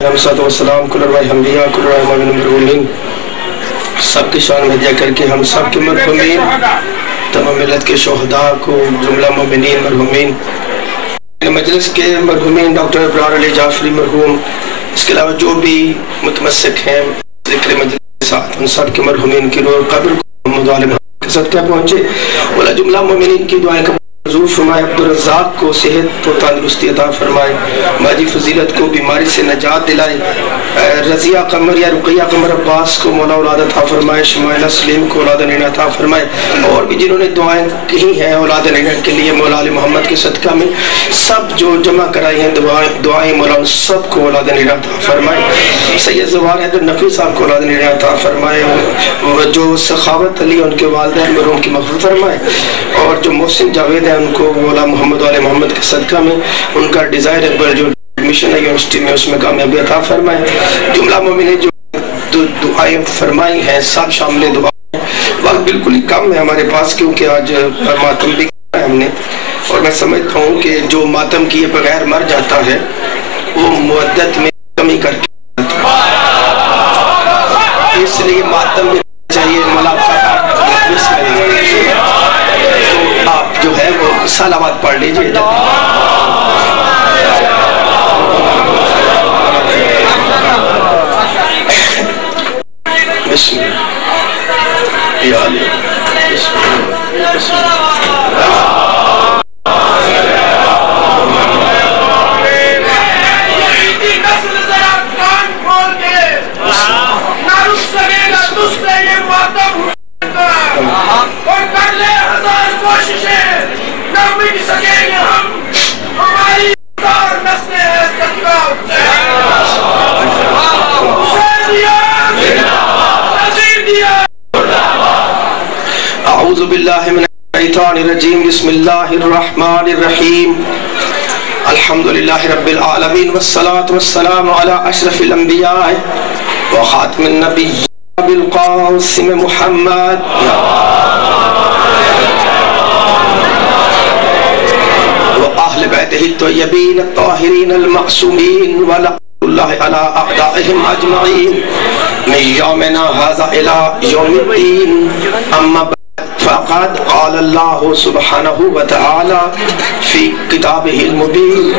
والسلام کل ارواح انبیاء کل ارواح مومنین مرحومین، سب کی شان مہدیہ کر کے ہم سب کے مرحومین، تمام ملت کے شہداء کو، جملہ مومنین مرحومین، مجلس کے مرحومین ڈاکٹر ابرار علی جعفری مرحوم، اس کے علاوہ جو بھی متمسک ہیں ذکر مجلس کے ساتھ، ان سب کے مرحومین کی روح قبر کو محمد علیہ محمد کے صدقہ پہنچے، مولا جملہ مومنین کی دعائیں قبول منظور فرمائے، عبدالرزاق کو صحت و تندرستی عطا فرمائے، ماجی فضیلت کو بیماری سے نجات دلائے، رضیہ قمر یا رقیہ قمر عباس کو مولا اولاد عطا فرمائے، شمائلہ سلیم کو اولاد نینہ عطا فرمائے، اور بھی جنہوں نے دعائیں کہی ہیں اولاد نینہ کے لیے مولا علی محمد کے صدقہ میں، سب جو جمع کرائی ہیں دعائیں مولا ان سب کو اولاد نینہ عطا فرمائے، سید زوار حیدر نقوی صاحب کو اولاد نینہ عطا فرمائے، جو سخاوت علی ان کے والدین مرحوم کی مغفرت فرمائے، اور جو محسن جاوید ہیں ان کو مولا محمد علیہ محمد کے صدقہ میں ان کا ڈیزائر اکبر جو ایڈمیشن ہے یونیورسٹی میں اس میں کامیابی عطا فرمائے، جملہ مومنین جو دعائیں فرمائی ہیں سب شامل دعائیں، وقت بالکل ہی کم ہے ہمارے پاس کیونکہ آج ماتم بھی کیا ہے ہم نے، اور میں سمجھتا ہوں کہ جو ماتم کیے بغیر مر جاتا ہے وہ مدت میں کمی کر کے اس لیے ماتم بھی چاہیے ملاقات تو آپ جو ہے وہ صلوات پڑھ لیجئے بسم اللہ یا علی بسم اللہ بسم اللہ اور کر لے ہزار کوششیں نہ مٹ سکیں گے ہم ہماری ہزار نسلیں ہیں صدقہ اعوذ باللہ من الشیطان الرجیم بسم اللہ الرحمن الرحیم الحمدللہ رب العالمین والصلاة والسلام علی اشرف الانبیاء وخاتم النبیین بالقاسم محمد وآل بیتہ الطیبین الطاہرین المعصومین ولعنۃ اللہ علی اعدائہم اجمعین من یومنا ھذا الی یوم الدین اما بعد فقد قال اللہ سبحانہ وتعالی فی کتابہ المبین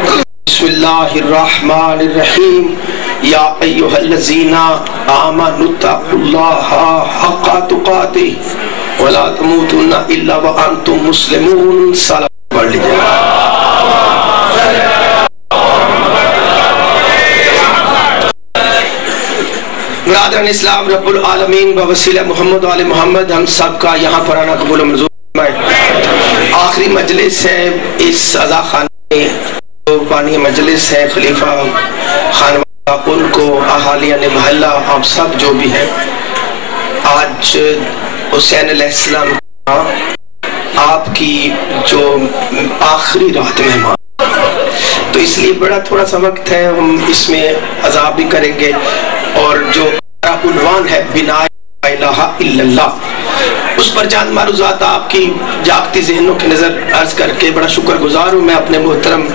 بسم اللہ الرحمن الرحیم یا ایہا الذین آمنوا اتقوا اللہ حق تقاتہ ولا تموتن الا وانتم مسلمون صلوات پڑھ لیجئے برادران اسلام رب العالمین بوسیلہ محمد علی محمد ہم سب کا یہاں پر آنا قبول و منظور فرمائے، آخری مجلس ہے اس عزا خانے میں، بانی مجلس ہے خلیفہ خانوہ ان کو اہالیان محلہ آپ سب جو بھی ہیں، آج حسین علیہ السلام کا آپ کی جو آخری رات مہمان، تو اس لیے بڑا تھوڑا سا وقت ہے، ہم اس میں عذاب بھی کریں گے، اور جو عنوان ہے بنا الہ الا اللہ، اس پر چند معروضات آپ کی جاگتی ذہنوں کی نظر عرض کر کے بڑا شکر گزار ہوں میں اپنے محترم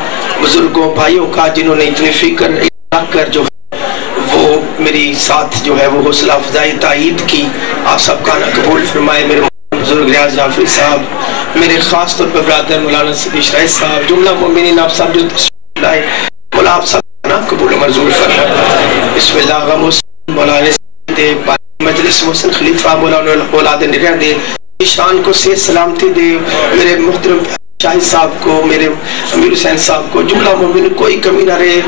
بزرگوں بھائیوں کا جنہوں نے اتنی فکر کر جو وہ میری ساتھ جو ہے وہ حوصلہ افزائی تائید کی، آپ سب کا نا قبول فرمائے، میرے بزرگ ریاض جعفری صاحب، میرے خاص طور پر برادر مولانا صدیق شرائع صاحب، جملہ مومنین آپ سب جو تشریف لائے، مولا آپ سب کا نا قبول و منظور فرمائے، بسم اللہ غم حسین مولانا دے مجلس محسن خلیفہ مولانا اولاد نینہ دے شان کو صحت سلامتی دے، میرے محترم شاہد صاحب کو، میرے امیر حسین صاحب کو، جملہ مومنین کوئی کمی نہ رہے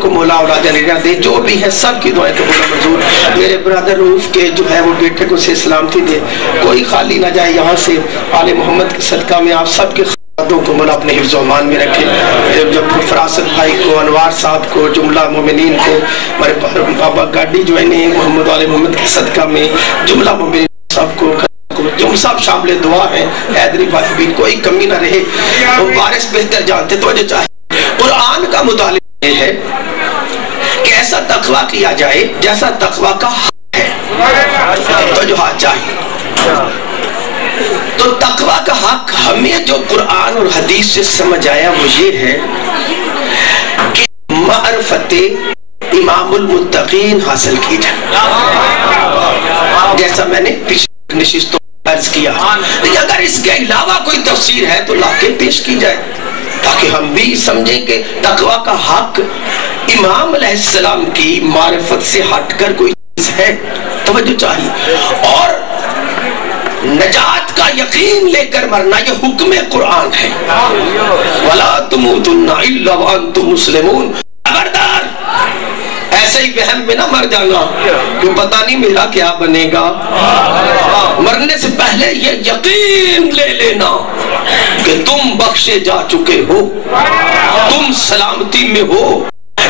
کو مولا اولاد نینہ دے، جو بھی ہے سب کی دعائیں قبول و منظور، میرے برادر روف کے جو ہے وہ بیٹے کو سے سلامتی دے، کوئی خالی نہ جائے یہاں سے، آل محمد کے صدقہ میں آپ سب کے خاندوں کو مولا اپنے حفظ و امان میں رکھے، جب فراست بھائی کو، انوار صاحب کو، جملہ مومنین کو، ہمارے بابا گاڑی جو ہے محمد علیہ محمد کے صدقہ میں جملہ مومنین سب کو جو سب شامل دعا ہیں، حیدری بھائی بھی کوئی کمی نہ رہے، وہ وارث بہتر جانتے تو جو چاہے قرآن کا مطالعہ ہے کہ ایسا تقوی کیا جائے جیسا تقوی کا حق ہے، تو جو ہاتھ چاہیے تو تقوی کا حق ہمیں جو قرآن اور حدیث سے سمجھ آیا وہ یہ ہے کہ معرفت امام المتقین حاصل کی جائے، جیسا میں نے پچھلی نشستوں عرض کیا. لیکن اگر اس کے علاوہ کوئی تفسیر ہے تو لا کے پیش کی جائے تاکہ ہم بھی سمجھیں کہ تقوی کا حق امام علیہ السلام کی معرفت سے ہٹ کر کوئی چیز ہے. توجہ چاہیے. اور نجات کا یقین لے کر مرنا یہ حکم قرآن ہے. وَلَا تُمُوتُنَّ إِلَّا وَأَنْتُمْ مُسْلِمُونَ. خبردار ایسے ہی وہم میں نہ مر جانا کہ پتہ نہیں میرا کیا بنے گا. مرنے سے پہلے یہ یقین لے لینا کہ تم بخشے جا چکے ہو، تم سلامتی میں ہو.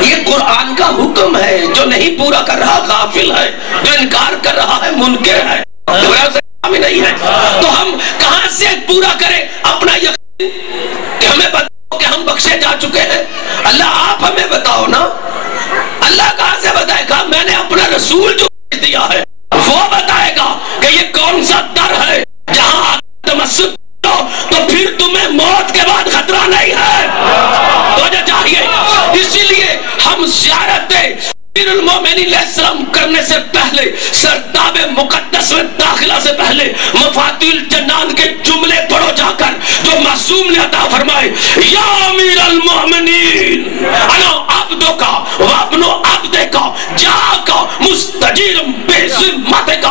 یہ قرآن کا حکم ہے. جو نہیں پورا کر رہا غافل ہے، جو انکار کر رہا ہے منکر ہے، میں نہیں ہے. تو ہم کہاں سے پورا کریں اپنا یقین کہ ہمیں بتاؤ کہ ہم بخشے جا چکے ہیں؟ اللہ آپ ہمیں بتاؤ نا. اللہ کہاں سے بتائے گا؟ میں نے اپنا رسول جو دیا ہے وہ بتائے گا کہ یہ کون سا در ہے جہاں تمسک کرو تو پھر تمہیں موت کے بعد خطرہ نہیں ہے. تو چاہیے اسی لیے ہم زیارت امیر المومنین علیہ السلام کرنے سے پہلے، سرداب مقدس میں داخلہ سے پہلے مفاتیح الجنان کے جملے پڑھو جا کر جو معصوم نے عطا فرمائے. یا امیر المومنین انا عبدک وابن عبدک جاءک مستجیرا بذمتک.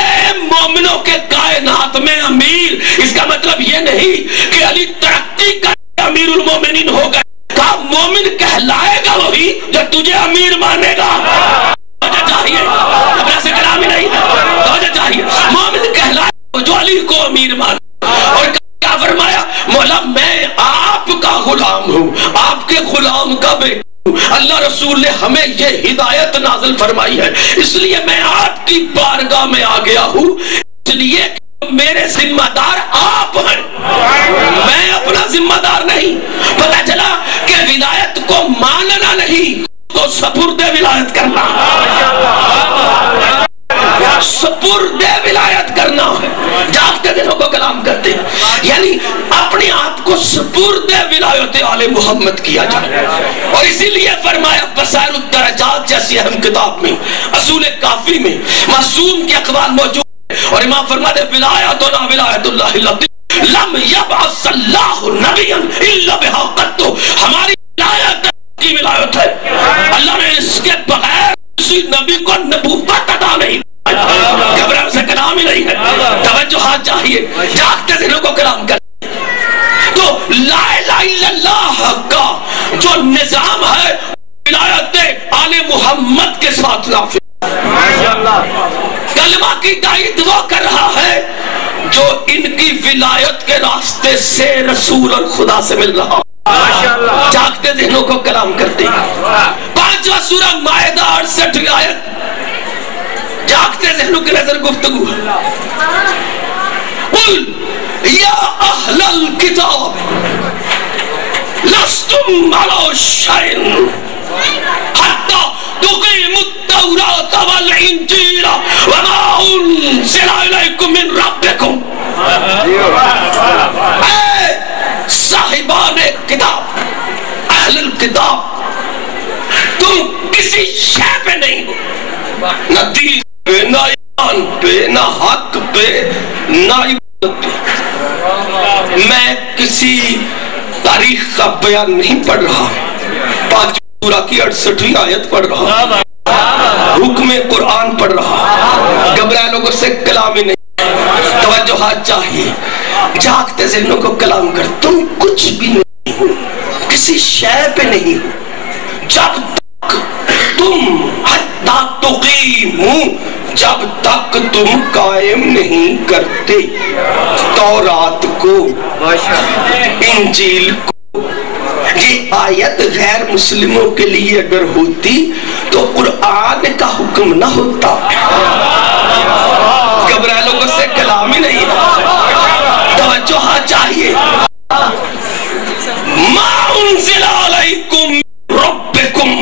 اے مومنوں کے کائنات میں امیر، اس کا مطلب یہ نہیں کہ علی ترقی کر امیر المومنین ہو گئے. کہا مومن کہلائے گا وہی جو تجھے امیر مانے گا. توجہ چاہیے، اپنا سے کلام ہی نہیں ہے. توجہ چاہیے، مومن کہلائے گا جو علی کو امیر مانے. اور کیا فرمایا؟ مولا میں آپ کا غلام ہوں، آپ کے غلام کا بیٹا ہوں. اللہ رسول نے ہمیں یہ ہدایت نازل فرمائی ہے، اس لیے میں آپ کی بارگاہ میں آ گیا ہوں. اس لیے میرے ذمہ دار آپ ہیں، میں اپنا ذمہ دار نہیں. پتہ چلا کہ ولایت کو ماننا نہیں، تو سپرد ولایت کرنا، سپرد ولایت کرنا ہے. جاگتے دنوں کو کلام کرتے ہیں، یعنی اپنے آپ کو سپرد ولایت آل محمد کیا جائے. اور اسی لیے فرمایا بصائر الدرجات جیسی اہم کتاب میں، اصول کافی میں معصوم کے اقوال موجود. اور امام فرماتے ولایتنا ولایت اللہ التي لم یبعث اللہ نبیا الا بہا قط. ہماری ولایت کی ولایت ہے، اللہ نے اس کے بغیر کسی نبی کو نبوت عطا نہیں. گھبراہٹ سے کلام ہی نہیں ہے. توجہ چاہیے، جاگتے دنوں کو کلام کر. تو لا الہ الا اللہ کا جو نظام ہے ولایت آل محمد کے ساتھ نافذ. کلمہ کی تائید وہ کر رہا ہے جو ان کی ولایت کے راستے سے رسول اور خدا سے مل رہا. جاگتے ذہنوں کو کلام کرتے ہیں. 5واں سورہ مائدہ 68 آیت. جاگتے ذہنوں کی نظر گفتگو ہے. قل یا اہل الکتاب لستم علی شیء حتی تقیموا التوراۃ والانجیل وما انزل الیکم من ربکم. اے صاحبان کتاب، اہل الکتاب، تم کسی شے پہ نہیں ہو، نہ دین پہ، نہ ایمان پہ، نہ حق پہ، نہ عبادت پہ. میں کسی تاریخ کا بیان نہیں پڑھ رہا، 5 سورہ کی 68 آیت پڑھ رہا، حکم قرآن پڑھ رہا. گھبرائے لوگوں سے کلام ہی نہیں. توجہ چاہیے، جاگتے ذہنوں کو کلام کر. تم کچھ بھی نہیں ہو، کسی شے پہ نہیں ہو جب تک تم حتی تقیموا، جب تک تم قائم نہیں کرتے تورات کو، انجیل کو. یہ آیت غیر مسلموں کے لیے اگر ہوتی تو قرآن کا حکم نہ ہوتا. گھبرائے لوگوں سے کلام ہی نہیں. توجہ چاہیے. ما انزل علیکم ربکم،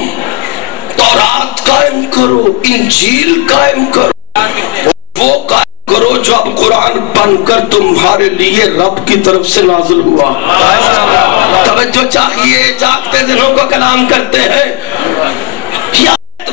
تورات قائم کرو، انجیل قائم کرو، وہ قائم کرو جو اب قرآن بن کر تمہارے لیے رب کی طرف سے نازل ہوا. توجہ چاہیے، جاگتے دنوں کو کلام کرتے ہیں.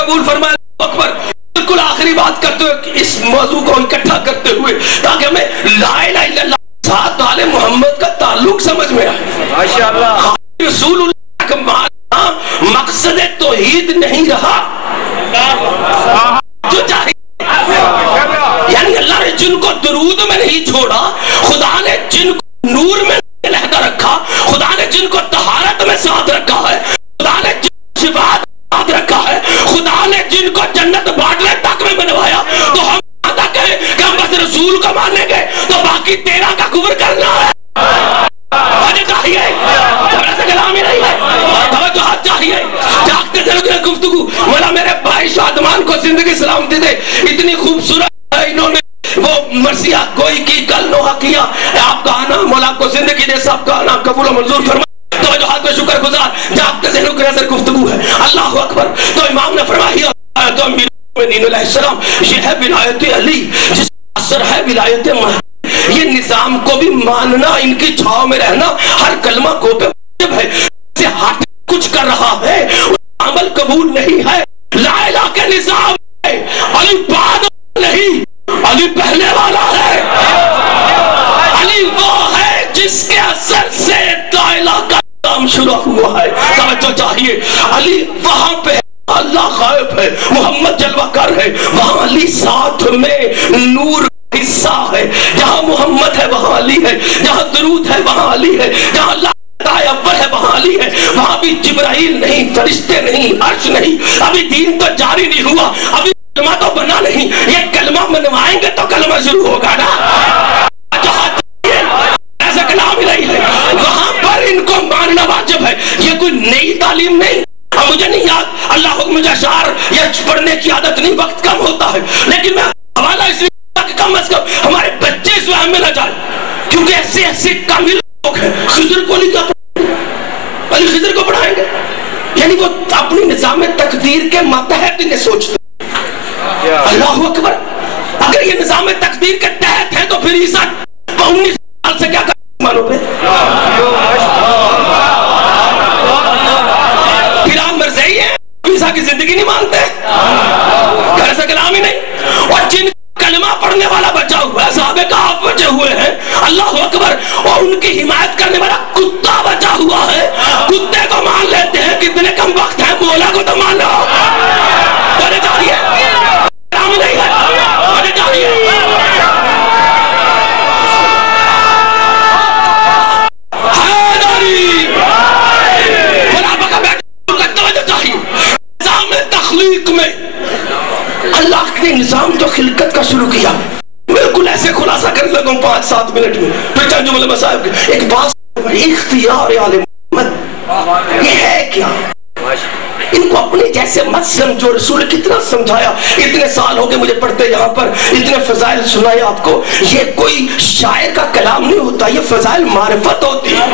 قبول فرمائے. اکبر. بالکل آخری بات کرتے ہوئے اس موضوع کو اکٹھا کرتے ہوئے تاکہ ہمیں لا الہ الا اللہ ساتھ آل محمد کا تعلق سمجھ میں آئے. ماشاءاللہ. رسول اللہ کا معنی مقصد توحید نہیں رہا جو چاہیے. یعنی اللہ نے جن کو درود میں نہیں چھوڑا, خدا نے جن کو نور میں علیحدہ رکھا, خدا نے جن کو طہارت میں ساتھ رکھا ہے, خدا نے جن کو شفاعت میں ساتھ رکھا ہے, خدا نے جن کو جنت باٹلے تک میں بنوایا, تو ہم آتا کہیں کہ ہم بس رسول کو مانیں گے تو باقی تیرا کا کفر کرنا ہے. مجھے چاہیے تھوڑا سا کلام ہی نہیں ہے, توجہات چاہیے. جاگتے تھے گفتگو. مولا میرے بھائی شادمان کو زندگی سلامتی دے, اتنی خوبصورت ہے انہوں نے وہ مرثیہ گوئی کی, کل نوحہ کیا. آپ کا آنا مولا کو زندگی دے, سب کا آنا قبول و منظور فرمائے. توجہات میں شکر گزار. جاگتے ذہنوں کی نظر گفتگو ہے. اللہ اکبر. تو امام نے فرمایا تو امیر المؤمنین علیہ السلام, یہ ہے ولایت علی جس کا اثر ہے ولایت محمد. یہ نظام کو بھی ماننا, ان کی چھاؤں میں رہنا ہر کلمہ کو پہ واجب ہے. سے ہٹ کچھ کر رہا ہے عمل قبول نہیں ہے. لا الہ کے نظام ہے, علی بعد نہیں, علی پہلے والا ہے. علی وہ ہے جس کے اثر سے لا الہ کا نظام شروع ہوا ہے. توجہ چاہیے. علی وہاں پہ اللہ غائب ہے, محمد جلوہ کر ہے, وہاں علی ساتھ میں نور حصہ ہے. جہاں محمد ہے وہاں علی ہے, جہاں درود ہے وہاں علی ہے, جہاں اللہ اول ہے وہاں علی ہے. وہاں بھی جبرائیل نہیں, فرشتے نہیں, عرش نہیں. ابھی دین تو جاری نہیں ہوا, ابھی کلمہ تو بنا نہیں. یہ کلمہ منوائیں گے تو کلمہ شروع ہوگا نا. ایسا کلام ہی نہیں ہے. وہاں پر ان کو ماننا واجب ہے. یہ کوئی نئی تعلیم نہیں. اب مجھے نہیں یاد, اللہ حکم مجھے اشعار یا پڑھنے کی عادت نہیں, وقت کم ہوتا ہے, لیکن میں حوالہ اس لیے کہ کم از کم ہمارے بچے اس وہم میں نہ جائیں, کیونکہ ایسے ایسے کامل لوگ ہیں. خضر کو نہیں کیا پڑھائیں, علی خضر کو پڑھائیں گے. یعنی وہ اپنی نظام تقدیر کے ماتحت انہیں سوچتے. اللہ اکبر. اگر یہ نظام تقدیر کے تحت ہے تو پھر عیسیٰ 19 سال سے کیا کرتے مانو پہ, پھر آپ مرضی ہیں عیسیٰ کی زندگی نہیں مانتے. ایسا کلام ہی نہیں. اور جن کلمہ پڑھنے والا بچا ہوا ہے, صحابہ کہف بچے ہوئے ہیں, اللہ اکبر, اور ان کی حمایت کرنے والا کتا بچا ہوا ہے. کتے کو مان لیتے ہیں, کتنے کم وقت ہیں, مولا کو تو مان لو. مجھے چاہیے کلام نہیں ہے, مجھے چاہیے حیدری خلافہ کا بیٹا توجہ چاہیے. نظام تخلیق میں اللہ نے نظام تو خلقت کا شروع کیا. بالکل ایسے خلاصہ کرنے لگوں 5-7 منٹ میں, پھر چند جملے مصائب کے. ایک بات, اختیار آل محمد یہ ہے کیا؟ ان کو اپنے جیسے مت سمجھو. رسول کتنا سمجھایا, اتنے سال ہو گئے مجھے پڑھتے یہاں پر, اتنے فضائل سنائے آپ کو. یہ کوئی شاعر کا کلام نہیں ہوتا, یہ فضائل معرفت ہوتی ہے.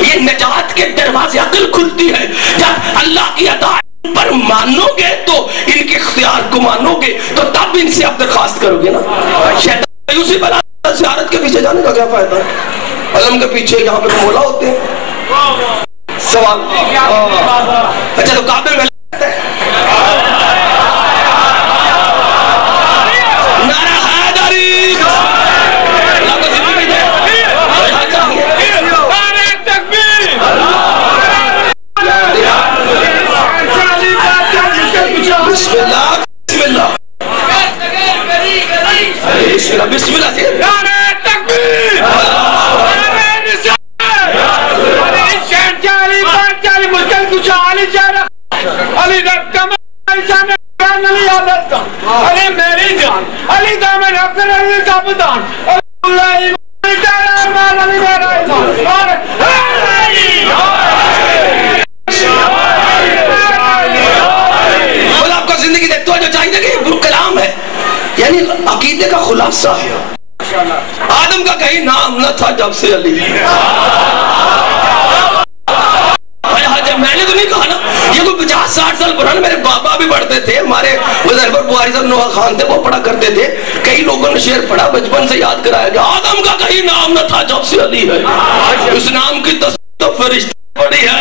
یہ نجات کے دروازے عقل کھلتی ہے. جب اللہ کی عطا پر مانو گے تو ان کے اختیار کو مانو گے تو تب ان سے آپ درخواست کرو گے نا. شیطان مایوسی بنا, زیارت کے پیچھے جانے کا کیا فائدہ, علم کے پیچھے یہاں پہ مولا ہوتے ہیں. سوال اچھا تو کعبے میں لگتا ہے نعرہ حیدری, اللہ کو زندگی دے, نعرہ تکبیر, بسم اللہ بسم اللہ بسم اللہ سے نعرہ تکبیر, علی رکم علی جان علی عادت علی میری جان علی دامن اپنے علی کابدان اللہ ایمان علی میرا ایمان خدا آپ کو زندگی دے. تو جو چاہیے کہ یہ کلام ہے, یعنی عقیدے کا خلاصہ ہے. آدم کا کہیں نام نہ تھا جب سے علی. میں نے تو نہیں کہا نا, یہ کوئی 50-60 سال پرانا, میرے بابا بھی پڑھتے تھے, ہمارے مظہر بواری صاحب نوحہ خان تھے, وہ پڑھا کرتے تھے. کئی لوگوں نے شعر پڑھا, بچپن سے یاد کرایا گیا. آدم کا کہیں نام نہ تھا جب سے علی ہے, اس نام کی تصویر تو فرشتے پڑی ہے.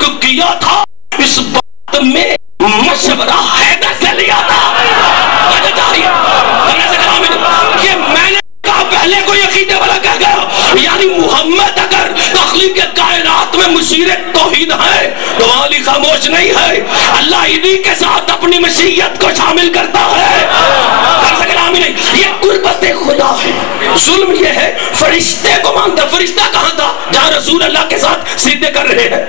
تنگ کیا تھا، اس بات میں مشورہ حیدر سے لیا تھا. یہ میں نے کہا پہلے کوئی عقیدے والا کہہ گیا، یعنی محمد اگر تخلیق کائنات میں مشیر توحید ہے تو علی خاموش نہیں ہے. اللہ انہی کے ساتھ اپنی مشیت کو شامل کرتا ہے. یہ قربت خدا ہے. ظلم یہ ہے فرشتے کو مانتا. فرشتہ کہاں تھا جہاں رسول اللہ کے ساتھ سیدھے کر رہے ہیں؟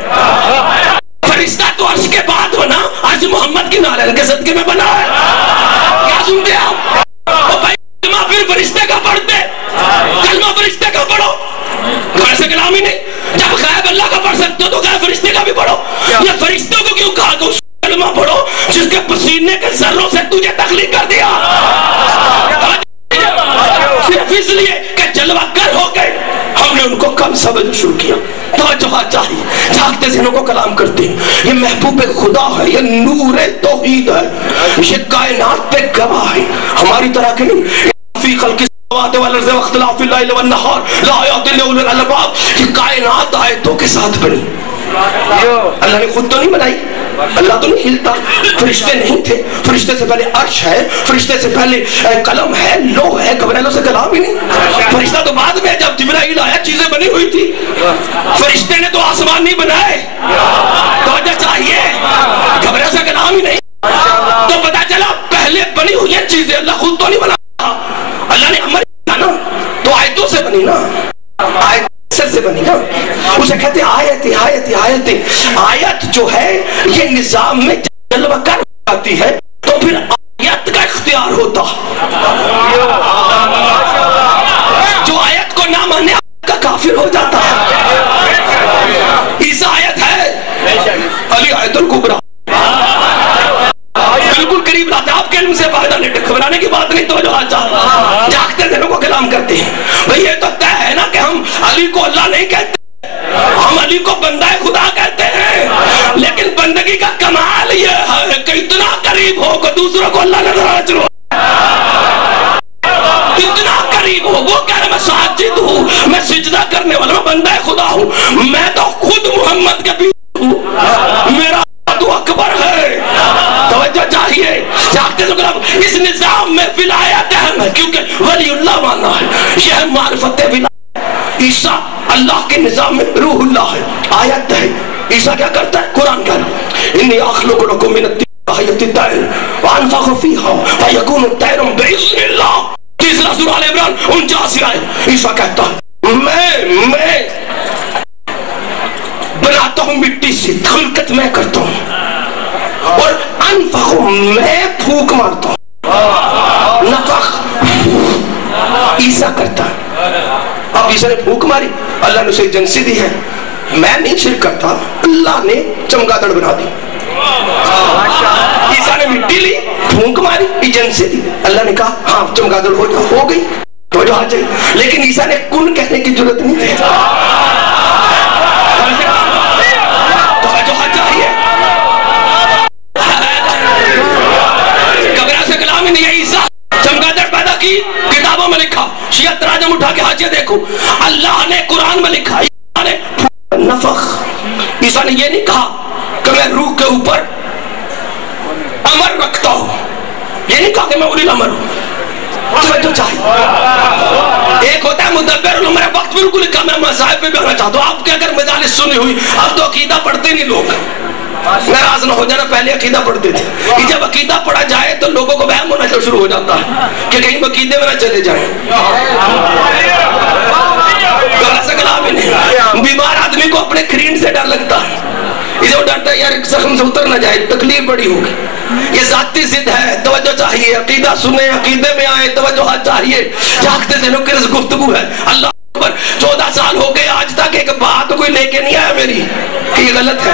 فرشتہ تو عرش کے بعد بنا، عرش محمد کی نالین کے صدقے میں بنا ہے. کیا سنتے آپ؟ کلمہ پھر فرشتے کا پڑھتے، کلمہ فرشتے کا پڑھو. ایسے کلام ہی نہیں. جب غیب اللہ کا پڑھ سکتے ہو تو غیب فرشتے کا بھی پڑھو. یہ فرشتوں کو کیوں کہا کہ اس کلمہ پڑھو جس کے پسینے کے ذروں سے تجھے تخلیق کر دیا؟ صرف اس لیے کہ جلوہ گر ہو گئے ہم نے ان کو کم سمجھ شروع کیا. توجہ چاہیے، جاگتے ذہنوں کو کلام کرتے ہیں. یہ محبوب خدا ہے، یہ نور توحید ہے، یہ کائنات پہ گواہ ہے. ہماری طرح کے نہیں. فی خلق السماوات والارض واختلاف اللیل والنہار لآیات لأولی الالباب. یہ کائنات آیتوں کے ساتھ بنی. اللہ نے خود تو نہیں بنائی، اللہ تو نہیں ہلتا. فرشتے نہیں تھے. فرشتے سے پہلے عرش ہے، فرشتے سے پہلے قلم ہے، لوح ہے. گھبرائلوں سے کلام ہی نہیں. فرشتہ تو بعد میں جب جبرائیل آیا چیزیں بنی ہوئی تھی. فرشتے نے تو آسمان نہیں بنائے. توجہ چاہیے، گھبرائلوں سے کلام ہی نہیں. تو پتا چلا پہلے بنی ہوئی ہیں چیزیں، اللہ خود تو نہیں بنا. اللہ نے ہماری نا تو آیتوں سے بنی نا، آیت سے بنی نا. اسے کہتے ہیں آیت. آیت آیت آیت جو ہے یہ نظام میں جلوہ گر جاتی ہے تو پھر آیت کا اختیار ہوتا. جو آیت کو نہ مانے آیت کا کافر ہو جاتا ہے. عیسیٰ آیت ہے، علی آیت الکبریٰ. بالکل قریب لاتے. آپ کے علم سے فائدہ نہیں، گھبرانے کی بات نہیں. تو جو جاگتے ذہنوں کو کلام کرتے ہیں. بھئی یہ تو طے ہے نا کہ ہم علی کو اللہ نہیں کہتے، ہم علی کو بندہ خدا کہتے ہیں. لیکن بندگی کا کمال یہ ہے کہ اتنا قریب ہو کہ دوسروں کو اللہ نظر آنا شروع ہو. اتنا قریب ہو، وہ کہہ رہے میں ساجد ہوں، میں سجدہ کرنے والا ہوں، بندہ خدا ہوں. میں تو خود محمد کے پیچھے ہوں، میرا تو اکبر ہے. توجہ چاہیے، جاگتے تو کلام. اس نظام میں ولایت اہم ہے کیونکہ ولی اللہ مانا ہے. یہ ہے معرفت ولایت. عیسیٰ اللہ کے نظام میں روح اللہ ہے. آیت ہے. عیسیٰ کیا کرتا ہے؟ قرآن کہہ رہا انی اخلق لکم من الطین کہیۃ الطیر وانفخ فیہا فیکون الطیر باذن اللہ. تیسرا سورہ آل عمران 49 آیت. عیسیٰ کہتا ہے میں بناتا ہوں مٹی سے، خلقت میں کرتا ہوں، اور انفخ میں پھونک مارتا ہوں. نفخ عیسیٰ کرتا ہے. اب عیسیٰ نے پھونک ماری، اللہ نے اسے ایجنسی دی ہے. میں نہیں شرک کرتا، اللہ نے چمگادڑ بنا دی. عیسیٰ نے مٹی لی، پھونک ماری، ایجنسی دی. اللہ نے کہا ہاں چمگادڑ ہو گئی. تو جو آ جائے. لیکن عیسیٰ نے کن کہنے کی ضرورت نہیں تھی. کتابوں میں لکھا، شیعہ تراجم اٹھا کے حاشیہ دیکھو. اللہ نے قرآن میں لکھا عیسیٰ نے نفخ. عیسیٰ نے یہ نہیں کہا کہ میں روح کے اوپر امر رکھتا ہوں، یہ نہیں کہا کہ میں اولی الامر ہوں. توجہ چاہیے. ایک ہوتا ہے مدبر الامر. وقت بالکل لکھا. میں مذاہب پہ بھی آنا چاہتا ہوں. آپ کے اگر مجالس سنی ہوئی، اب تو عقیدہ پڑھتے نہیں لوگ. ناراض نہ ہو جانا، پہلے عقیدہ پڑھتے تھے. کہ جب عقیدہ پڑھا جائے تو لوگوں کو وہم ہونا شروع ہو جاتا ہے کہ کہیں عقیدے میں نہ چلے جائیں. ایسا کلام ہی نہیں. بیمار آدمی کو اپنے کرین سے ڈر لگتا ہے. اسے وہ ڈرتا ہے یار زخم سے اتر نہ جائے، تکلیف بڑی ہوگی. یہ ذاتی ضد ہے. توجہ چاہیے. عقیدہ سنیں، عقیدے میں آئے. توجہ چاہیے. جاگتے ذہنوں کی گفتگو ہے. اللہ 14 سال ہو گئے آج تک ایک بات کوئی لے کے نہیں آیا میری کہ یہ غلط ہے.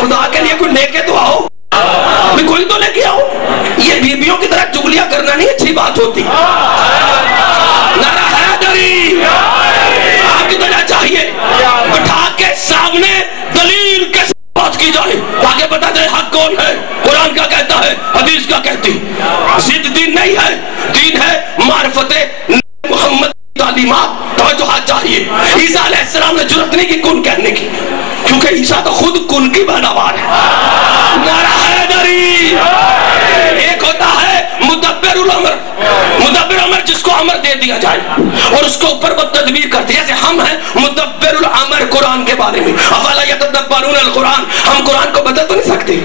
خدا کے لیے کوئی لے کے تو آؤ. کوئی تو لے کے آؤ. یہ بیویوں کی طرح چگلیاں کرنا نہیں اچھی بات ہوتی. نعرہ حیدری. آپ کی طرح چاہیے بٹھا کے سامنے دلیل کے ساتھ بات کی جائے تاکہ پتا جائے حق کون ہے. قرآن کا کہتا ہے، حدیث کا کہتی. ضد دین نہیں ہے. دین ہے معرفت محمد تعلیمات توجہ چاہیے. عیسیٰ علیہ السلام نے جرأت نہیں کی کن کہنے کی، کیونکہ عیسیٰ تو خود کن کی پیداوار ہے. نعرہ حیدری. ایک ہوتا ہے مدبر الامر، مدبر الامر جس کو امر دے دیا جائے اور اس کے اوپر وہ تدبیر کرتے، جیسے ہم ہیں مدبر الامر قرآن کے بارے میں. افلا یتدبرون القرآن، ہم قرآن کو بدل تو نہیں سکتے،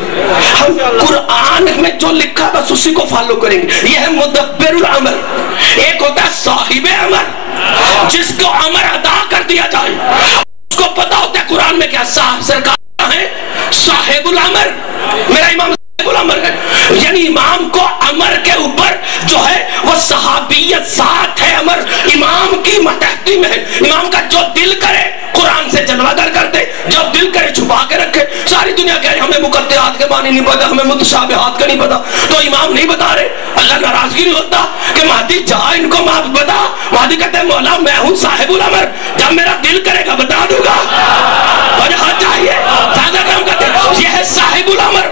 ہم قرآن میں جو لکھا بس اسی کو فالو کریں گے. یہ ہے مدبر الامر. ایک ہوتا ہے صاحب امر جس کو امر ادا کر دیا جائے، اس کو پتا ہوتا ہے قرآن میں کیا سرکار ہے صاحب الامر. میرا امام صاحب الامر ہے، یعنی امام کو امر کے اوپر جو ہے وہ صحابیت ساتھ ہے. امر امام کی ماتحتی میں ہے. امام کا جو دل کرے قرآن سے جلوہ گر کر دے، جو دل کرے چھپا کے رکھے. ساری دنیا کہہ رہے ہمیں مقطعات کے معنی نہیں پتا، ہمیں متشابہات کا نہیں پتا، تو امام نہیں بتا رہے. اللہ ناراضگی نہیں ہوتا کہ مہدی جا ان کو ماں بتا. مہدی کہتے ہیں مولا میں ہوں صاحب الامر، جب میرا دل کرے گا بتا دوں گا. وجہ چاہیے زیادہ کام کہتے ہیں یہ ہے صاحب الامر،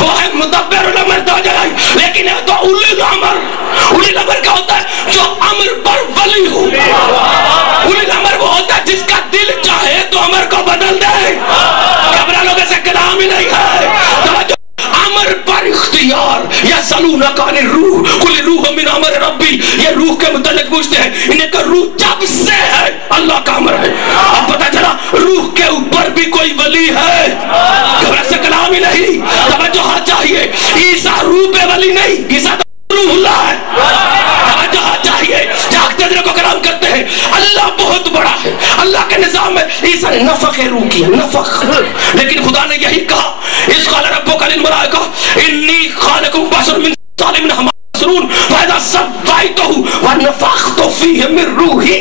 وہ ہے مدبر الامر. تو جائے لیکن ہے تو اولی الامر. اولی الامر کیا ہوتا ہے؟ جو امر پر ولی ہو. اولی الامر وہ ہوتا ہے جس کا دل چاہے تو امر کو بدل دے. گھبرا لوگوں سے کلام ہی نہیں ہے. توجہ، امر پر اختیار. یا سلونک عن الروح قل الروح من امر ربی، یہ روح کے متعلق پوچھتے ہیں، انہیں کہ روح جب سے ہے اللہ کا امر ہے. اب پتا چلا روح کے اوپر بھی کوئی ولی ہے. گھبرا سے کلام ہی نہیں. توجہ چاہیے، عیسیٰ روح پہ ولی نہیں، عیسیٰ تو روح اللہ ہے. توجہ چاہیے، جاگتے دل کو کلام کرتے ہیں. اللہ بہت بڑا ہے. اللہ کے نظام میں عیسیٰ نے نفخ روح کیا، نفخ. لیکن خدا نے یہی کہا، اس قال ربک للملائکہ انی خالق بشر من صلصال من حمأ مسنون فاذا سویتہ ونفخت فیہ من روحی.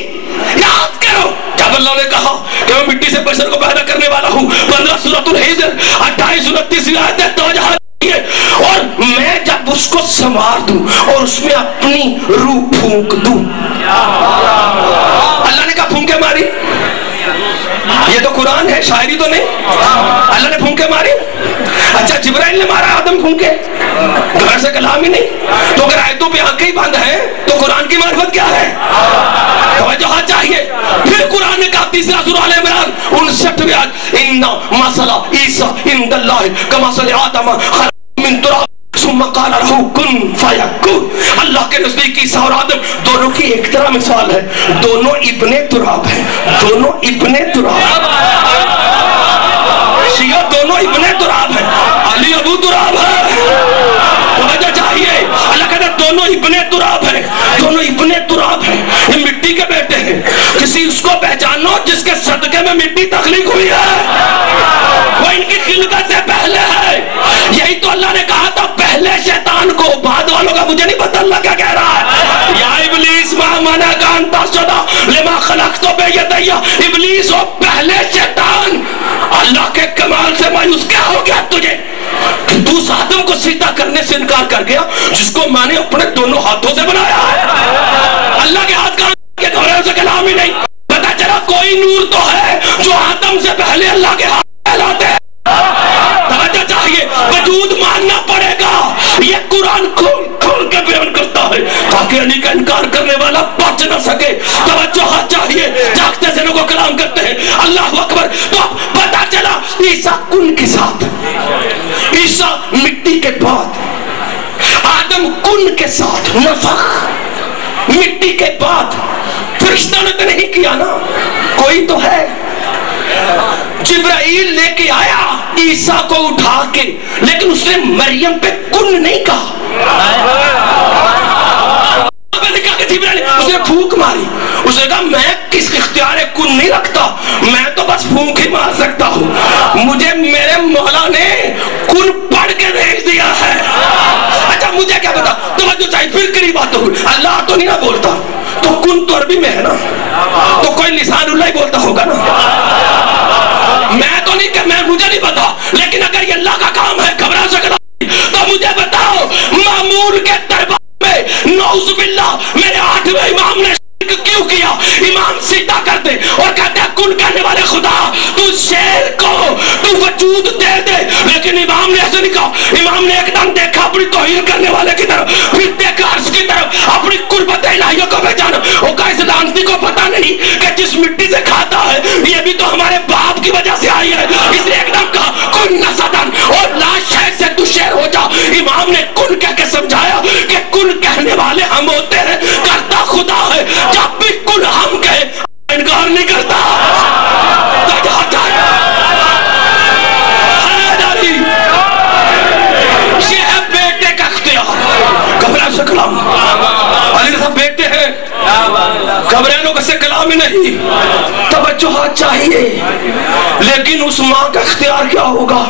یاد کرو جب اللہ نے کہا کہ میں مٹی سے بشر کو پیدا کرنے والا ہوں، 15 سورۃ الحجر 28 29 آیتیں. توجہ اور میں جب اس کو سنوار دوں اور اس میں اپنی روح پھونک دوں. اللہ نے کہا پھونکے ماری، یہ تو قرآن ہے، شاعری تو نہیں. اللہ نے پھونکے ماری. اچھا جبرائیل نے مارا آدم پھونکے، گھر سے کلام ہی نہیں. تو اگر آیتوں پہ آنکھیں ہی بند ہیں تو قرآن کی معرفت کیا ہے؟ توجہ چاہیے. پھر قرآن نے کہا تیسرا سورہ آل عمران 59 آیت، ان مثل عیسیٰ عند اللہ کمثل آدم خلق من تراب ثم قال له کن فیکون. اللہ کے نزدیک عیسیٰ اور آدم دونوں کی ایک طرح مثال ہے، دونوں ابن تراب ہیں، دونوں ابن تراب. شیعہ دونوں ابن تراب ہیں، علی ابو تراب ہے. توجہ چاہیے، اللہ کہتا ہے دونوں ابن تراب ہیں، دونوں ابن تراب ہیں. یہ مٹی کے بیٹے ہیں. کسی اس کو پہچانو جس کے صدقے میں مٹی تخلیق ہوئی ہے، وہ ان کی خلقت سے پہلے ہے. یہی تو اللہ نے کہا تھا پہلے شیطان کو، بعد والوں کا مجھے نہیں پتا اللہ کیا کہہ رہا ہے. یا ابلیس ما منعک ان تسجد لما خلقت بیدی. ابلیس ہو پہلے شیطان. اللہ کے کمال سے مایوس کیا ہو گیا تجھے کہ تو اس آدم کو سجدہ کرنے سے انکار کر گیا جس کو میں نے اپنے دونوں ہاتھوں سے بنایا ہے. اللہ کے ہاتھ کے دھورے سے کلام ہی نہیں. پتا چلا کوئی نور تو ہے جو آدم سے پہلے اللہ کے ہاتھ پھیلاتے ہیں. توجہ چاہیے، وجود ماننا پڑے گا. یہ قرآن کھول کھول کے بیان کرتا ہے تاکہ علی کا انکار کرنے والا بچ نہ سکے. توجہ چاہیے، جاگتے سے لوگوں کلام کرتے ہیں. اللہ اکبر. تو پتا چلا عیسیٰ کن کے ساتھ، عیسیٰ مٹی کے بعد، آدم کن کے ساتھ، نفخ مٹی کے بعد. فرشتہ نے تو نہیں کیا نا، کوئی تو ہے. جبرائیل لے کے آیا عیسیٰ کو اٹھا کے، لیکن اس نے مریم پہ کن نہیں کہا. اس نے پھونک ماری. اس نے کہا میں کس اختیار کن نہیں رکھتا، میں تو بس پھونک ہی مار سکتا ہوں. مجھے میرے مولا نے کن پڑھ کے بھیج دیا ہے. اچھا مجھے کیا پتا. توجہ چاہیے، پھر قریب بات ہوئی. اللہ تو نہیں نہ بولتا، تو کن تو عربی میں ہے نا، تو کوئی لسان اللہ ہی بولتا ہوگا نا. میں تو نہیں کہ مجھے نہیں پتا، لیکن اگر یہ اللہ کا کام ہے گھبرا سکتا تو مجھے بتاؤ مامون کے دربار میں نعوذ باللہ میرے 8ویں امام نے شرک کیوں کیا؟ امام سجدہ کرتے اور کہتے ہیں کن کہنے والے خدا تو شیر کو تو وجود دے دے. لیکن امام نے ایسے نہیں کہا. امام نے ایک دم دیکھا اپنی توہین کرنے والے کی طرف، پھر دیکھا عرش کی طرف، اپنی قربت الہیہ کو پہچانا. وہ کہا اس لعنتی بندی کو پتا نہیں کہ جس مٹی سے کھاتا ہے یہ بھی تو ہمارے باپ کی وجہ سے آئی ہے، اس لیے ایک دم کہا کن نسدن اور لا شے سے تو شیر ہو جا۔ امام نے کن کہہ کے سمجھایا کہ کن کہنے والے ہم ہوتے ہیں، کرتا خدا ہے، جب بھی کن ہم کہے انکار نہیں کرتا۔ یہ ہے بیٹے کا اختیار، گھبرا سے کلام علی رضا بیٹے ہیں، گھبرانوں کا سے کلام ہی نہیں، توجہ چاہیے۔ لیکن اس ماں کا اختیار کیا ہوگا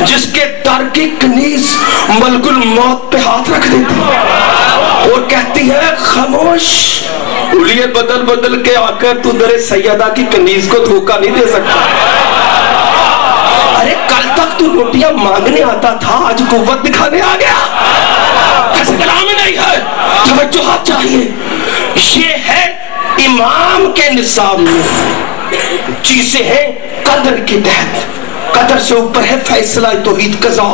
جس کے در کی کنیز ملک الموت پہ ہاتھ رکھ دیتی اور کہتی ہے خاموش، الیے بدل بدل کے آ کر تو در سیدہ کی کنیز کو دھوکہ نہیں دے سکتا۔ ارے کل تک تو روٹیاں مانگنے آتا تھا، آج قوت دکھانے آ گیا، ایسے کلام ہی نہیں ہے، توجہ چاہیے۔ یہ ہے امام کے نصاب میں چیزیں ہیں قدر کے تحت، قدر سے اوپر ہے فیصلہ توحید، قضا،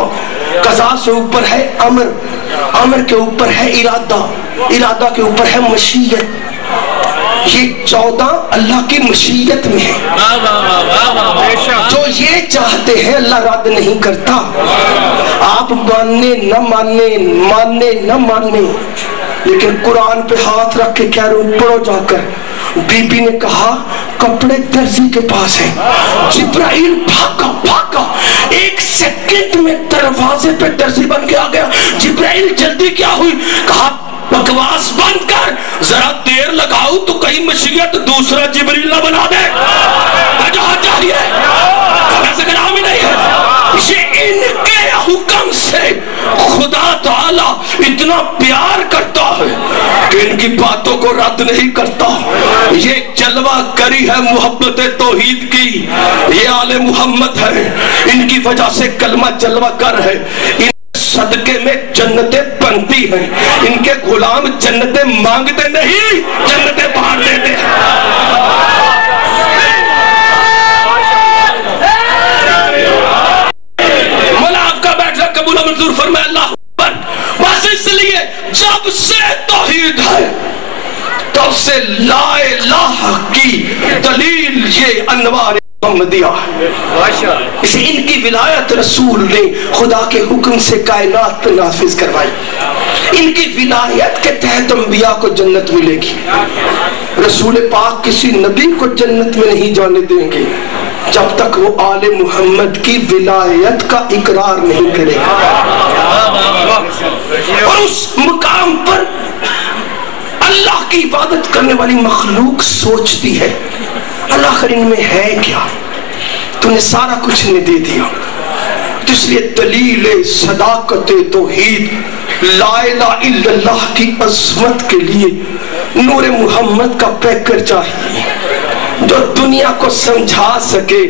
قضا سے اوپر ہے امر، امر کے اوپر ہے ارادہ، ارادہ کے اوپر ہے مشیت۔ یہ 14 اللہ کی مشیت میں ہے، جو یہ چاہتے ہیں اللہ رد نہیں کرتا۔ آپ ماننے نہ ماننے، ماننے نہ ماننے، لیکن قرآن پہ ہاتھ رکھ کے کہہ رہے پڑھو جا کر۔ بی بی نے کہا کپڑے درزی کے پاس ہیں، جبرائیل بھاگا بھاگا، ایک سیکنڈ میں دروازے پہ درزی بن کے آ گیا۔ جبرائیل جلدی کیا ہوئی؟ کہا بکواس بند کر، ذرا دیر لگاؤ تو کہیں مشیت دوسرا جبریل نہ بنا دے۔ جہاں چاہیے ایسے کلام ہی نہیں ہے، یہ ان کے حکم سے خدا تعالیٰ اتنا پیار کرتا ہے کہ ان کی باتوں کو رد نہیں کرتا۔ یہ جلوہ کری ہے محبت توحید کی، یہ آل محمد ہے، ان کی وجہ سے کلمہ جلوہ کر ہے، صدقے میں جنتیں بنتی ہیں، ان کے غلام جنتیں مانگتے نہیں، جنتیں بانٹ دیتے ہیں۔ مولا آپ کا بیٹھنا قبول و منظور فرمائے اللہ اکبر۔ بس اس لیے جب سے توحید ہے تب سے لا الہ کی دلیل یہ انوار محمدیہ ہے۔ اسے ان کی ولایت رسول نے خدا کے حکم سے کائنات پہ نافذ کروائی۔ ان کی ولایت کے تحت انبیاء کو جنت ملے گی۔ رسول پاک کسی نبی کو جنت میں نہیں جانے دیں گے جب تک وہ آل محمد کی ولایت کا اقرار نہیں کرے گا۔ اور اس مقام پر اللہ کی عبادت کرنے والی مخلوق سوچتی ہے اللہ آخر ان میں ہے کیا؟ تو نے سارا کچھ نے دے دیا، تو اس لیے دلیل صداقت توحید لا الہ الا اللہ کی عظمت کے لیے نور محمد کا پیکر چاہیے جو دنیا کو سمجھا سکے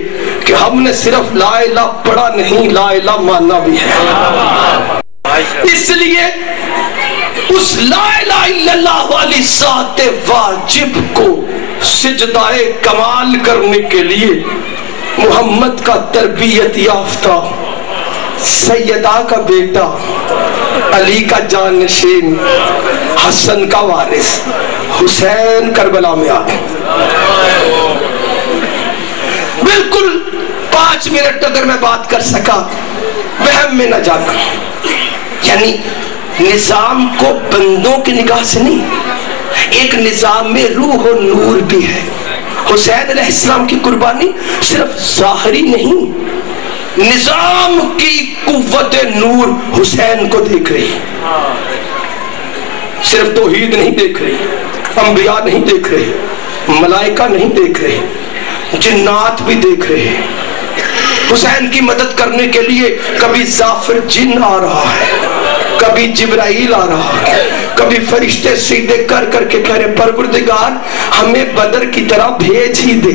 کہ ہم نے صرف لا الہ پڑھا نہیں، لا الہ مانا بھی ہے۔ اس لیے اس لا الہ الا اللہ والی ذات واجب کو سجدہ کمال کرنے کے لیے محمد کا تربیت یافتہ سیدہ کا بیٹا، علی کا جانشین، حسن کا وارث حسین کربلا میں آ گئے۔ بالکل 5 منٹ اگر میں بات کر سکا وہم میں نہ جانا، یعنی نظام کو بندوں کی نگاہ سے نہیں، ایک نظام میں روح و نور بھی ہے۔ حسین علیہ السلام کی قربانی صرف ظاہری نہیں، نظام کی قوت نور حسین کو دیکھ رہی، صرف توحید نہیں دیکھ رہی، انبیاء نہیں دیکھ رہے، ملائکہ نہیں دیکھ رہے، جنات بھی دیکھ رہے۔ حسین کی مدد کرنے کے لیے کبھی زعفر جن آ رہا ہے، کبھی جبرائیل آ رہا ہے، کبھی فرشتے سیدھے کر کر کے کہہ رہے پروردگار ہمیں بدر کی طرح بھیج ہی دے۔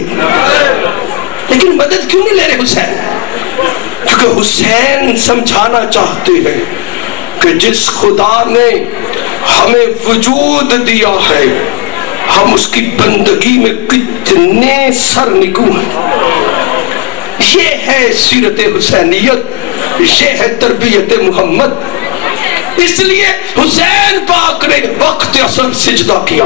لیکن مدد کیوں نہیں لے رہے حسین؟ کیونکہ حسین سمجھانا چاہتے ہیں کہ جس خدا نے ہمیں وجود دیا ہے ہم اس کی بندگی میں کتنے سرنگوں ہیں۔ یہ ہے سیرت حسینیت، یہ ہے تربیت محمد۔ اس لیے حسین پاک نے وقت اثر سجدہ کیا،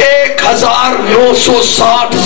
1960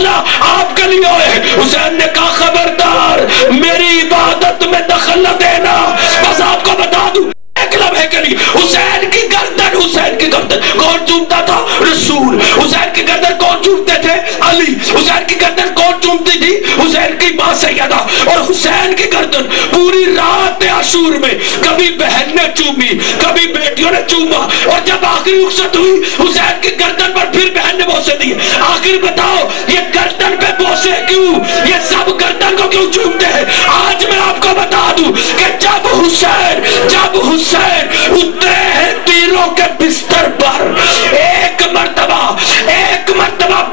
مولا آپ کے لیے ہوئے. حسین نے کہا خبردار میری عبادت میں دخل نہ دینا. بس آپ کو بتا دوں ایک لمحے کے لیے حسین کی گردن کون چومتا تھا؟ رسول. حسین کی گردن کون چومتے تھے؟ علی. حسین کی گردن کون چومتی تھی؟ حسین کی ماں سیدہ. اور حسین کی گردن پوری رات عاشور میں کبھی بہن نے چومی کبھی بیٹیوں نے چوما. اور جب آخری رخصت ہوئی حسین کی گردن پر پھر بہن نے بوسے دیے. آخر بتاؤ یہ گردن پہ بوسے کیوں؟ یہ سب گردن کو کیوں چومتے ہیں؟ آج میں آپ کو بتا دوں کہ جب حسین اترے ہیں تیروں کے بستر پر ایک مرتبہ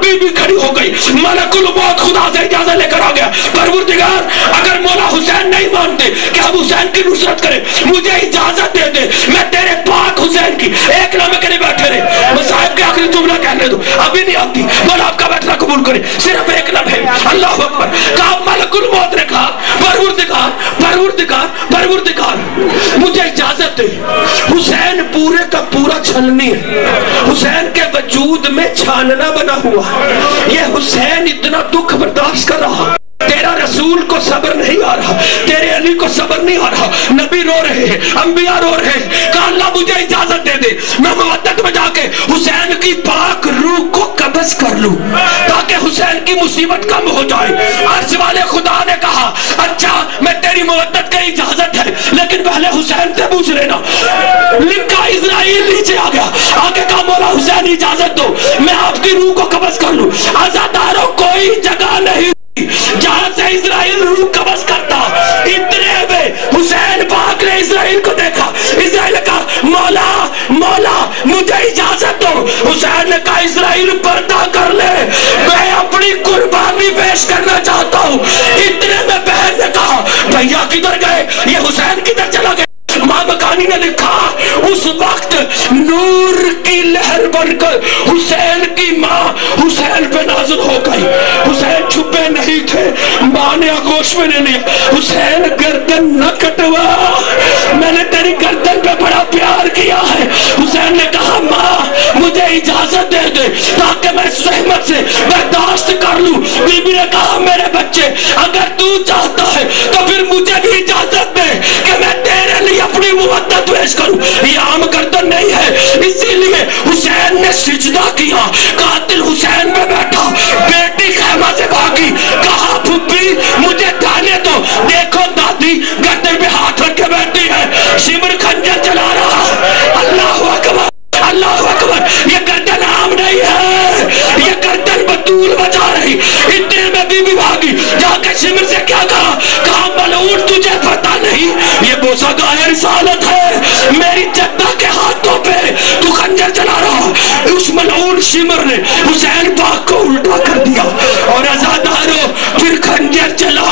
بی بی کھڑی ہو گئی. ملک الموت خدا سے اجازت لے کر آ گیا. پروردگار اگر مولا حسین نہیں مانتے کہ ہم حسین کی نصرت کریں مجھے اجازت دے دے میں تیرے پاک حسین کی ایک لمحے کے لیے بیٹھے رہے. مصاحب کے آخری جملہ کہنے دو ابھی نہیں آتی. مولا آپ کا بیٹھنا قبول کرے صرف ایک لمحے. اللہ اکبر. کہا ملک الموت نے کہا پروردگار مجھے اجازت دے. حسین پورے کا پورا چھلنی ہے. حسین کے وجود میں چھاننا بنا ہوا. یہ حسین اتنا دکھ برداشت کر رہا. تیرا رسول کو صبر نہیں آ رہا. تیرے علی کو صبر نہیں آ رہا. نبی رو رہے ہیں انبیاء رو رہے ہیں. کہا اللہ مجھے اجازت دے دے میں مودت میں جا کے حسین کی پاک روح کو قبض کر لوں تاکہ حسین کی مصیبت کم ہو جائے. عرش والے خدا نے کہا اچھا میں تیری مودت کا اجازت ہے لیکن پہلے حسین سے پوچھ لینا. لکھا اسرائیل نیچے آ گیا. آگے کہا مولا حسین اجازت دو میں آپ کی روح کو قبض کر لوں. عزاداروں کوئی جگہ نہیں جہاں سے اسرائیل روح قبض کرتا. اتنے میں حسین پاک نے اسرائیل کو دیکھا. اسرائیل نے کہا مولا مجھے اجازت دو. حسین نے کہا اسرائیل پردہ کر لے میں اپنی قربانی پیش کرنا چاہتا ہوں. اتنے میں بہن نے کہا بھیا کدھر گئے؟ یہ حسین کدھر چلا گیا؟ ماں مکانی نے لکھا اس وقت نور کی لہر بن کر حسین کی ماں حسین پہ نازل ہو گئی. حسین چھپے نہیں تھے. ماں نے آغوش میں نے لیا. حسین گردن نہ کٹوا میں نے تیری گردن پہ بڑا پیار کیا ہے. حسین نے کہا ماں مجھے اجازت دے دے تاکہ میں زحمت سے برداشت کر لوں. بی بی نے کہا میرے بچے اگر تو چاہتا ہے تو پھر مجھے بھی اجازت دے کہ میں تیرے لیے اپنی مودت پیش کروں. یہ عام گردن نہیں ہے. اسی لیے حسین نے سجدہ کیا. قاتل حسین پہ بیٹھا. بیٹی خیمہ سے بھاگی. کہا پھپھی مجھے جانے دو. دیکھو دادی گردن پہ ہاتھ رکھ کے بیٹھی ہے. شمر خنجر چلا رہا. اللہ اکبر. یہ گردن عام نہیں ہے. یہ گردن بطول بچا رہی. اتنے میں بی بی بھاگی. جا کے شمر سے کیا کہا ملعون تجھے پتہ نہیں یہ بوسہ گاہ رسالت ہے. میری جدہ کے ہاتھوں پہ تو خنجر چلا رہا. اس ملعون شمر نے حسین پاک کو الٹا کر دیا اور عزاداروں پھر خنجر چلا.